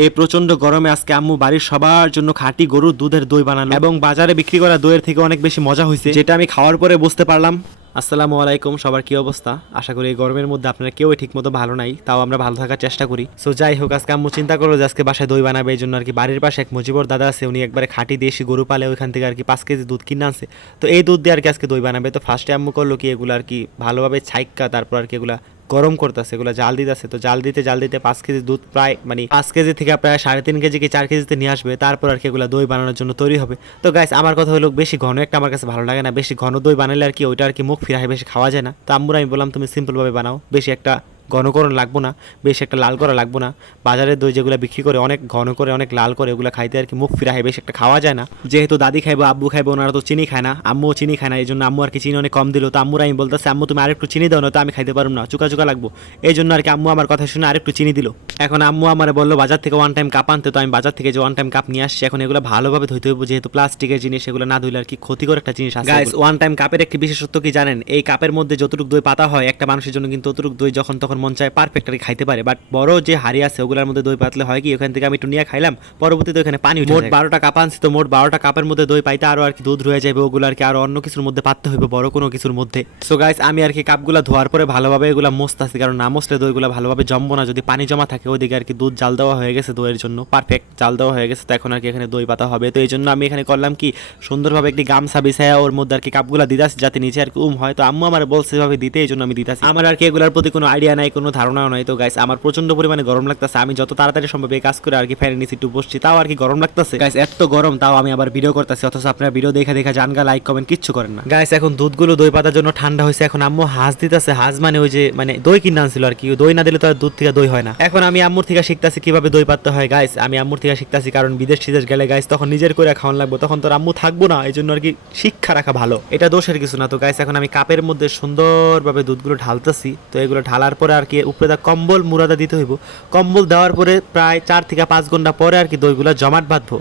এই প্রচণ্ড গরমে আজকে আম্মু বাড়ির সবার জন্য খাঁটি গরুর দুধের দই বানালো। এবং বাজারে বিক্রি করা দইয়ের থেকে অনেক বেশি মজা হয়েছে। যেটা আমি খাওয়ার পরে বুঝতে পারলাম। আসসালামু আলাইকুম, সবার কি অবস্থা? আশা করি এই গরমের মধ্যে আপনারা কেউই ঠিক মতো ভালো নাই, তাও আমরা ভালো থাকার চেষ্টা করি। সো যাই হোক, আজকে আম্মু চিন্তা করল যে আজকে বাসায় দই বানাবে, এই জন্য আর কি বাড়ির পাশে এক মুজিবর দাদা আছে, উনি একবারে খাঁটি দেশি গরু পালে, ওইখান থেকে আর কি পাঁচ কেজি দুধ কিনে আনছে। তো এই দুধ দিয়ে আর কি আজকে দই বানাবে। তো ফার্স্টে আম্মু করল কি, এগুলো আর কি ভালোভাবে ছাইক্কা, তারপর আর কি এগুলা গরম করতেছে, এগুলো জাল দিতেছে। তো জাল দিতে জাল দিতে পাঁচ কেজি দুধ প্রায় মানে পাঁচ কেজি থেকে প্রায় সাড়ে তিন কেজি কি চার কেজিতে নিয়ে আসবে, তারপর আর কি এগুলো দই বানানোর জন্য তৈরি হবে। তো গাইস আমার কথা হলো বেশি ঘন, একটা আমার কাছে ভালো লাগে না। বেশি ঘন দই বানালে আর কি ওইটা আর কি মুখ ফিরায়, বেশি খাওয়া যায় না। তো আম্মুর আমি বললাম, তুমি সিম্পলভাবে বানাও, বেশি একটা ঘনকরণ লাগবো না বেশি একটা লাল করা লাগবো না। বাজারের দই যেগুলো বিক্রি করে অনেক ঘন করে অনেক লাল করে ওগুলো খাইতে আর কি মুখ ফিরায় বেশি একটা খাওয়া যায় না। যেহেতু দাদি খাইবো আব্বু খাইবো ওনারা তো চিনি খায় না আম্মুও চিনি খায় না এই জন্য আম্মু আর কি চিনি অনেক কম দিল। তো আম্মুর আমি বলতেছে আম্মু তুমি আরেকটু চিনি দাও না তো আমি খাইতে পারব না চুকা চুকা লাগবো। এই জন্য আর কি আম্মু আমার কথা শুনে আরেকটু চিনি দিল। এখন আম্মু আমার বলল বাজার থেকে ওয়ান টাইম কাপ আনতে। তো আমি বাজার থেকে যে ওয়ান টাইম কাপ নিয়ে আসছি এখন এগুলো ভালোভাবে ধুইতে হইব যেহেতু প্লাস্টিকের জিনিস এগুলো না ধুইলে আর কি ক্ষতিকর একটা জিনিস আছে গাইস ওয়ান টাইম কাপের একটি বিশেষত্ব কি জানেন? এই কাপের মধ্যে যতটুকু দই পাতা হয় একটা মানুষের জন্য কিন্তু ততটুকু দই যখন তখন মন চায় পারফেক্ট আর কি খাইতে পারে বাট বড় যে হাড়ি আছে ওগুলোর মধ্যে দই পাতলে হয় কি ওখান থেকে আমি একটু নিয়ে খাইলাম পরবর্তীতে ওখানে পানি মোট বারোটা কাপ আনছি তো মোট বারোটা কাপের মধ্যে দই পাইতে আরও আর কি দুধ রয়ে যাবে ওগুলো আর কি আরও অন্য কিছুর মধ্যে পাততে হবে বড় কোনো কিছুর মধ্যে। সো গাইস আমি আর কি কাপগুলো ধোয়ার পরে ভালোভাবে এগুলো মস্তাছি কারণ না মসলে দইগুলো ভালোভাবে জমবো না যদি পানি জমা থাকে ওইদিকে আর কি দুধ জাল দেওয়া হয়ে গেছে দইয়ের জন্য পারফেক্ট জাল দেওয়া হয়ে গেছে তো এখন আর কি এখানে দই পাতা হবে। তো এই জন্য আমি এখানে করলাম কি সুন্দরভাবে একটি গামছা বিছায়া ওর মধ্যে আর কি কাপগুলো দিদাস যাতে নিচে আর কি উম হয়। তো আম্মু আমার বলছে এভাবে দিতে এই জন্য আমি দিতাছি আমার আর কি এগুলোর প্রতি কোনো আইডিয়া নাই, কোনো ধারণাও নাই। তো গাইস আমার প্রচণ্ড পরিমাণে গরম লাগতেছে। আমি যত তাড়াতাড়ি সম্ভব এই কাজ করে আর কি ফ্যানের নিচে একটু বসছি, তাও আর কি গরম লাগতেছে। গাইস এত গরম, তাও আমি আবার ভিডিও করতেছি, অথচ আপনারা ভিডিও দেখা দেখা জানগা লাইক কমেন্ট কিচ্ছু করেন না। গাইস এখন দুধগুলো দই পাতার জন্য ঠান্ডা হয়েছে। এখন আম্মু হাঁস দিতেছে। হাঁস মানে ওই যে মানে দই কিনে আনছিল আর কি। দই না দিলে তো আর দুধ থেকে দই হয় না। এখন আমি আম্মুর থেকে শিখতাছি কীভাবে দই পাততে হয়। গাইস আমি আম্মুর থেকে শিখতাছি কারণ বিদেশ টিদেশ গেলে গাইস তখন নিজের করে খাওয়ান লাগবে। তখন তো আম্মু থাকব না। এই জন্য আর কি শিক্ষা রাখা ভালো। এটা দোষের কিছু না। তো গাইস এখন আমি কাপের মধ্যে সুন্দরভাবে দুধগুলো ঢালতেছি। তো এগুলো ঢালার পরে আর কি উপরে দা কম্বল মুরাদা দিতে হইব। কম্বল দেওয়ার পরে প্রায় চার থেকে পাঁচ ঘণ্টা পরে আর কি দইগুলো জমাট বাঁধবো।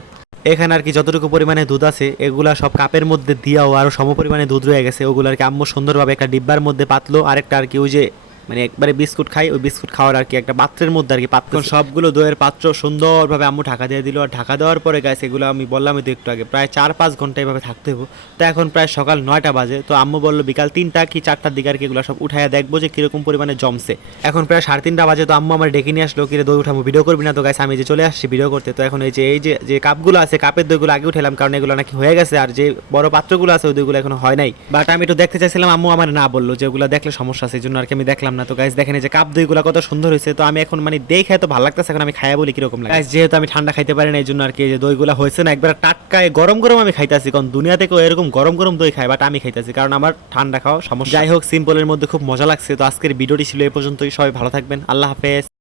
এখানে আর কি যতটুকু পরিমাণে দুধ আছে, এগুলা সব কাপের মধ্যে দিয়াও আরও সম পরিমাণে দুধ রয়ে গেছে। ওগুলো আর কি আম্মু সুন্দরভাবে একটা ডিব্বার মধ্যে পাতলো। আরেকটা আর কি ওই যে মানে একবারে বিস্কুট খাই, ওই বিস্কুট খাওয়ার আর কি একটা পাত্রের মধ্যে আর কি পাত্র। সবগুলো দইয়ের পাত্র সুন্দরভাবে আম্মু ঢাকা দিয়ে দিল। আর ঢাকা দেওয়ার পরে গাছ এগুলো আমি বললাম তো একটু আগে, প্রায় চার পাঁচ ঘণ্টা এভাবে থাকতে হব তো এখন প্রায় সকাল নয়টা বাজে, তো আম্মু বলল বিকাল তিনটা কি চারটার দিকে আর কি এগুলো সব উঠাইয়া দেখব যে কীরকম পরিমাণে জমছে। এখন প্রায় সাড়ে তিনটা বাজে, তো আম্মু আমার ডেকে নিয়ে আসলো, কিরে দই উঠাবো ভিডিও করবি না তো গাছ আমি যে চলে আসছি ভিডিও করতে। তো এখন এই যে এই যে যে কাপগুলো আছে, কাপের দইগুলো আগে উঠালাম কারণ এগুলো নাকি হয়ে গেছে আর যে বড় পাত্রগুলো আছে, ওই দইগুলো এখনও হয় নাই। বাট আমি একটু দেখতে চাইছিলাম, আম্মু আমার না বলল যে ওগুলো দেখলে সমস্যা আছে, এই জন্য আর কি আমি দেখলাম না। তো গাছ দেখেন যে কাপ দইগুলো কত সুন্দর হয়েছে। তো আমি এখন মানে দেখে তো ভালো লাগতেছে, এখন আমি খাইয়া বলি কীরকম লাগে। যেহেতু আমি ঠান্ডা খাইতে পারি না, এই জন্য আর কি যে দইগুলো হয়েছে না, একবার টাটকায় গরম গরম আমি খাইতেছি, কারণ দুনিয়া থেকে এরকম গরম গরম দই খাই বাট আমি খাইতেছি, কারণ আমার ঠান্ডা খাওয়া সমস্যা। যাই হোক সিম্পলের মধ্যে খুব মজা লাগছে। তো আজকের ভিডিওটি ছিল এই পর্যন্তই, সবাই ভালো থাকবেন, আল্লাহ হাফেজ।